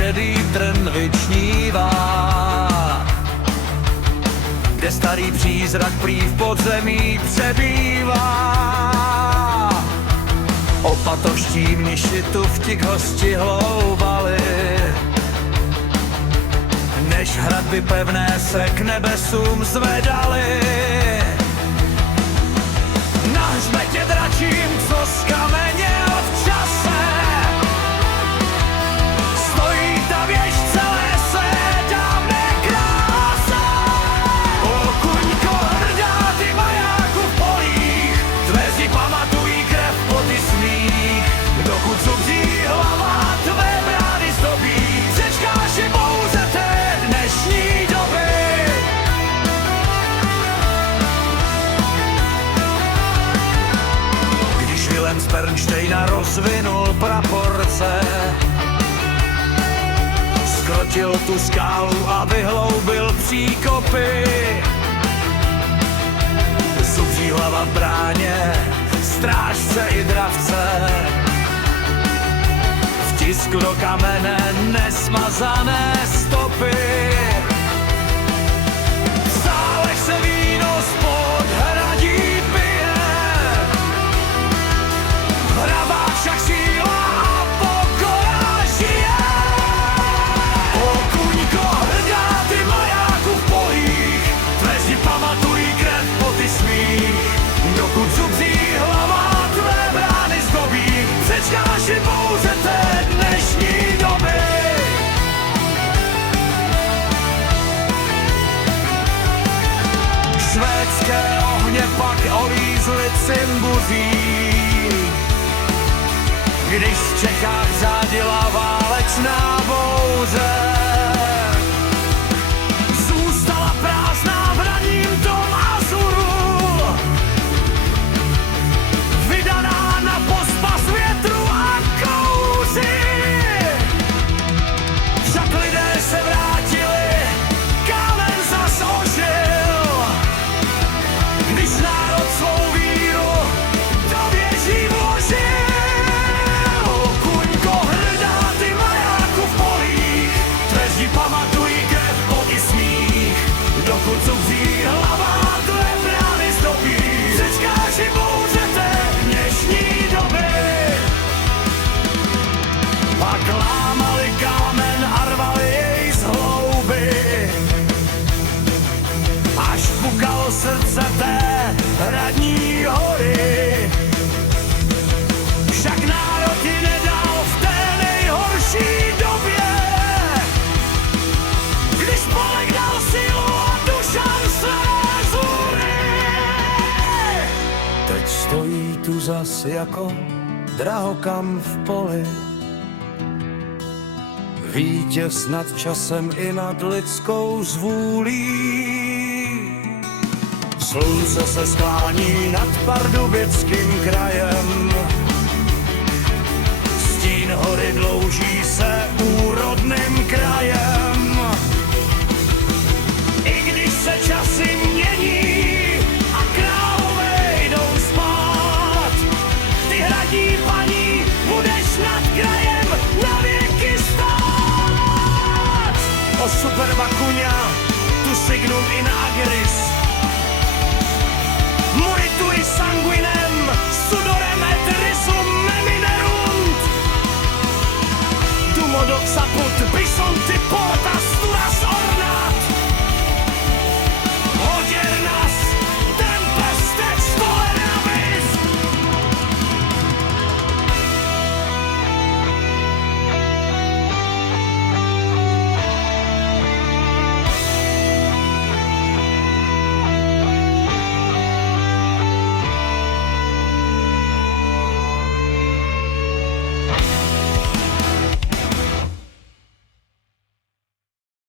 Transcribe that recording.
šedý trn vyčnívá, kde starý přízrak prý v podzemí přebývá. Opatoští mniši tu vtik hosti hloubali, než hradby pevné se k nebesům zvedaly. Na hřbetě dračím, co skameněl v čase, stojí ta věž celé své dávné kráse. O kuňko hrdá, ty majáku v polích, tvé zdi pamatují krev, poty smích. Dokud zubří hlava, tvé brány zdobí, přečkáš i pouze té dnešní doby. Když Vilém z Bernštejna rozvinul praporce, skrotil tu skálu a vyhloubil příkopy. Zubří hlava v bráně, strážce i dravce, vtisk do kamene nesmazané stopy. V sálech se víno spod hradí pije, v hrabách však síla a pokora žije. O kuňko hrdá, ty majáku v polích, tvé zdi pamatují krev, poty smích. Dokud zubří hlava, tvé brány zdobí, přečkáš i pouze té dnešní doby. Švédské ohně pak olízly cimbuzí, když v Čechách řádila válečná bouře. Zůstala prázdná v hraním dom Azuru, vydaná na pospas větru a kouři. Však lidé se vrátili, kámen zas ožil, když národ svou víru do věží vložil. O kuňko hrdá, ty majáku v polích, tvé zdi pamatují krev, pot i smích. Dokud zubří hlava, tvé brány zdobí, přečkáš i bouře té dnešní doby. Pak lámali kámen a rvali jej z hlouby, až pukalo srdce té hradní hory. Však národ ti nedal v té nejhorší době, když Polek dal sílu a Dušan své zury. Teď stojí tu zas jako drahokam v poli, vítěz nad časem i nad lidskou zvůlí. Slunce se sklání nad Pardubickým krajem, stín hory dlouží se úrodným krajem. I když se časy mění a králové jdou spát, ty hradní paní budeš nad krajem na věky stát. O super Bakuňa, tu signum in ageris, morituri sanguis